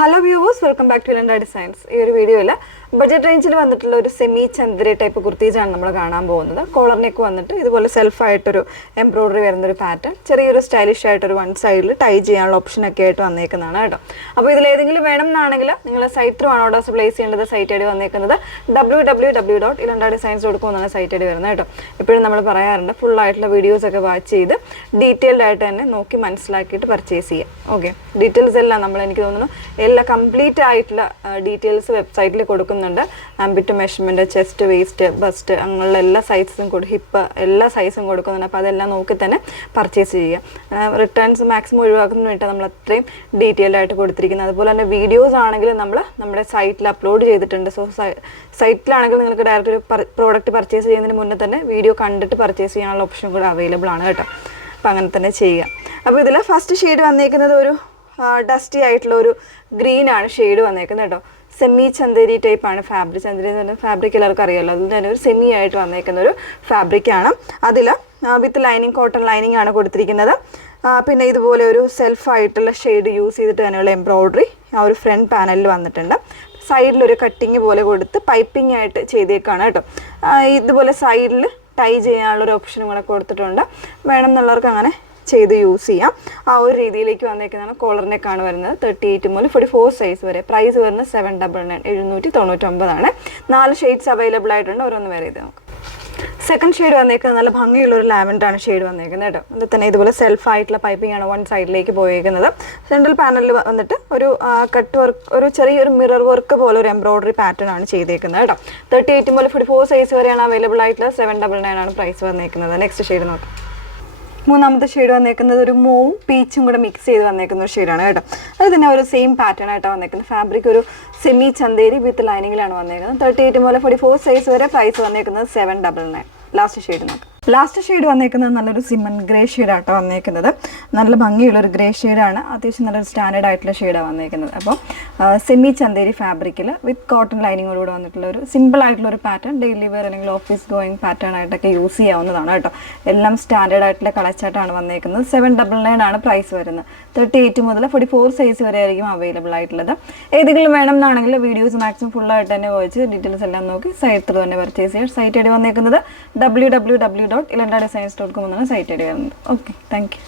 Hello viewers, welcome back to ഇലണ്ട designs. ഈ ഒരു വീഡിയോയിൽ ബഡ്ജറ്റ് റേഞ്ചിൽ വന്നിട്ടുള്ള ഒരു സെമി ചന്ദ്ര ടൈപ്പ് കുർത്തീസാണ് നമ്മൾ കാണാൻ പോകുന്നത്. കോളർ നെക്ക് വന്നിട്ട് ഇതുപോലെ സെൽഫായിട്ടൊരു എംബ്രോയ്ഡറി വരുന്നൊരു പാറ്റേൺ, ചെറിയൊരു സ്റ്റൈലിഷ് ആയിട്ടൊരു വൺ സൈഡിൽ ടൈ ചെയ്യാനുള്ള ഓപ്ഷനൊക്കെ ആയിട്ട് വന്നേക്കുന്നതാണ് കേട്ടോ. അപ്പോൾ ഇതിലേതെങ്കിലും വേണം എന്നാണെങ്കിൽ നിങ്ങൾ സൈറ്റ് ത്രൂ ആണ് ഓർഡേഴ്സ് പ്ലേസ് ചെയ്യേണ്ടത്. സൈറ്റ് ഐ ഡി വന്നേക്കുന്നത് www.ilandadesigns.com എന്നാണ് സൈറ്റ് ഐ ഡി വരുന്നത് കേട്ടോ. എപ്പോഴും നമ്മൾ പറയാറുണ്ട്, ഫുള്ളായിട്ടുള്ള വീഡിയോസൊക്കെ വാച്ച് ചെയ്ത് ഡീറ്റെയിൽഡ് ആയിട്ട് തന്നെ നോക്കി മനസ്സിലാക്കിയിട്ട് പർച്ചേസ് ചെയ്യാം. ഓക്കെ, ഡീറ്റെയിൽസ് എല്ലാം നമ്മൾ എനിക്ക് തോന്നുന്നു എല്ലാ കംപ്ലീറ്റ് ആയിട്ടുള്ള ഡീറ്റെയിൽസ് വെബ്സൈറ്റിൽ കൊടുക്കുന്നുണ്ട്. Armpit measurement, chest, waist, bust അങ്ങനെയുള്ള എല്ലാ സൈസും ഹിപ്പ് എല്ലാ സൈസും കൊടുക്കുന്നുണ്ട്. അപ്പോൾ അതെല്ലാം നോക്കി തന്നെ പർച്ചേസ് ചെയ്യുക. റിട്ടേൺസ് മാക്സിമം ഒഴിവാക്കുന്നതിന് വേണ്ടിയിട്ട് നമ്മൾ അത്രയും ഡീറ്റെയിൽഡ് ആയിട്ട് കൊടുത്തിരിക്കുന്നത്. അതുപോലെ തന്നെ വീഡിയോസ് ആണെങ്കിലും നമ്മൾ നമ്മുടെ സൈറ്റിൽ അപ്ലോഡ് ചെയ്തിട്ടുണ്ട്. സോ സൈറ്റിലാണെങ്കിൽ നിങ്ങൾക്ക് ഡയറക്റ്റ് ഒരു പ്രോഡക്റ്റ് പർച്ചേസ് ചെയ്യുന്നതിന് മുന്നേ തന്നെ വീഡിയോ കണ്ടിട്ട് പർച്ചേസ് ചെയ്യാനുള്ള ഓപ്ഷൻ കൂടെ അവൈലബിൾ ആണ് കേട്ടോ. അപ്പോൾ അങ്ങനെ തന്നെ ചെയ്യുക. അപ്പോൾ ഇതിൽ ഫസ്റ്റ് ഷെയ്ഡ് വന്നേക്കുന്നത് ഒരു ഡസ്റ്റി ആയിട്ടുള്ള ഒരു ഗ്രീനാണ് ഷെയ്ഡ് വന്നേക്കുന്നത് കേട്ടോ. സെമി ചന്ദേരി ടൈപ്പാണ് ഫാബ്രിക്. ചന്ദേരി എന്ന് പറഞ്ഞാൽ ഫാബ്രിക് എല്ലാവർക്കും അറിയാമല്ലോ. അതിൽ തന്നെ ഒരു സെമി ആയിട്ട് വന്നേക്കുന്ന ഒരു ഫാബ്രിക്കാണ്. അതിൽ വിത്ത് ലൈനിങ്, കോട്ടൺ ലൈനിങ് ആണ് കൊടുത്തിരിക്കുന്നത്. പിന്നെ ഇതുപോലെ ഒരു സെൽഫായിട്ടുള്ള ഷെയ്ഡ് യൂസ് ചെയ്തിട്ട് തന്നെയുള്ള എംബ്രോയ്ഡറി ആ ഒരു ഫ്രണ്ട് പാനലിൽ വന്നിട്ടുണ്ട്. സൈഡിലൊരു കട്ടിങ് പോലെ കൊടുത്ത് പൈപ്പിംഗ് ആയിട്ട് ചെയ്തേക്കാണ് കേട്ടോ. ഇതുപോലെ സൈഡിൽ ടൈ ചെയ്യാനുള്ളൊരു ഓപ്ഷനും കൂടെ കൊടുത്തിട്ടുണ്ട്. വേണം എന്നുള്ളവർക്ക് അങ്ങനെ ചെയ്ത് യൂസ് ചെയ്യാം. ആ ഒരു രീതിയിലേക്ക് വന്നേക്കുന്നതാണ്. കോളർ നെക്കാണ് വരുന്നത്. 38 മുതൽ 44 സൈസ് വരെ. പ്രൈസ് വരുന്നത് 799 799. 4 ഷെയ്ഡ്സ് അവൈലബിൾ ആയിട്ടുണ്ട്. ഓരോന്ന് വേറെ ഇത് നമുക്ക്. സെക്കൻഡ് ഷെയ്ഡ് വന്നേക്കുന്നത് നല്ല ഭംഗിയുള്ളൊരു ലാവൻഡറാണ് ഷെയ്ഡ് വന്നേക്കുന്നത് കേട്ടോ. അതിൽ തന്നെ ഇതുപോലെ സെൽഫായിട്ടുള്ള പൈപ്പിംഗ് ആണ് വൺ സൈഡിലേക്ക് പോയേക്കുന്നത്. സെൻട്രൽ പാനലിൽ വന്നിട്ട് ഒരു കട്ട് വർക്ക്, ഒരു ചെറിയൊരു മിറർ വർക്ക് പോലെ ഒരു എംബ്രോയ്ഡറി പാറ്റേൺ ആണ് ചെയ്തേക്കുന്നത് കേട്ടോ. 38 മുതൽ 44 സൈസ് വരെയാണ് അവൈലബിൾ ആയിട്ടുള്ളത്. 799 ആണ് പ്രൈസ് വന്നേക്കുന്നത്. നെക്സ്റ്റ് ഷെയ്ഡ് നോക്കാം. മൂന്നാമത്തെ ഷെയ്ഡ് വന്നേക്കുന്നത് ഒരു മൂവും പീച്ചും കൂടെ മിക്സ് ചെയ്ത് വന്നേക്കുന്ന ഒരു ഷെയ്ഡാണ് കേട്ടോ. അത് തന്നെ ഒരു സെയിം പാറ്റേൺ ആയിട്ടാണ് വന്നേക്കുന്നത്. ഫാബ്രിക് ഒരു സെമി ചന്തേരി വിത്ത് ലൈനിങ്ങിലാണ് വന്നേക്കുന്നത്. 38 മുതൽ 44 സൈസ് വരെ. പ്രൈസ് വന്നേക്കുന്നത് 799. ലാസ്റ്റ് ഷെയ്ഡ് നോക്കാം. ലാസ്റ്റ് ഷെയ്ഡ് വന്നേക്കുന്നത് നല്ലൊരു സിമൻ ഗ്രേ ഷെയ്ഡാട്ടോ വന്നേക്കുന്നത്. നല്ല ഭംഗിയുള്ളൊരു ഗ്രേ ഷെയ്ഡാണ്. അത്യാവശ്യം നല്ലൊരു സ്റ്റാൻഡേർഡ് ആയിട്ടുള്ള ഷെയ്ഡാണ് വന്നേക്കുന്നത്. അപ്പോൾ സെമി ചന്തേരി ഫാബ്രിക്കിൽ വിത്ത് കോട്ടൺ ലൈനിങ്ങോടുകൂടെ വന്നിട്ടുള്ള ഒരു സിമ്പിൾ ആയിട്ടുള്ള ഒരു പാറ്റേൺ, ഡെയിലി വെയർ അല്ലെങ്കിൽ ഓഫീസ് ഗോയിങ് പാറ്റേൺ ആയിട്ടൊക്കെ യൂസ് ചെയ്യാവുന്നതാണ് കേട്ടോ. എല്ലാം സ്റ്റാൻഡേർഡ് ആയിട്ടുള്ള കളച്ചായിട്ടാണ് വന്നേക്കുന്നത്. 799 ആണ് പ്രൈസ് വരുന്നത്. 38 മുതൽ 44 സൈസ് വരെ ആയിരിക്കും അവൈലബിൾ ആയിട്ടുള്ളത്. ഏതെങ്കിലും വേണം എന്നാണെങ്കിൽ വീഡിയോസ് മാക്സിമം ഫുള്ളായിട്ട് തന്നെ വായിച്ച് ഡീറ്റെയിൽസ് എല്ലാം നോക്കി സൈറ്റ് ത്രൂ തന്നെ പർച്ചേസ് ചെയ്യാം. സൈറ്റ് ഐ ഡി വന്നേക്കുന്നത് www.ilandadesigns.com എന്നാണ് സൈറ്റ് ഐ ഡി വരുന്നത്. Okay, thank you.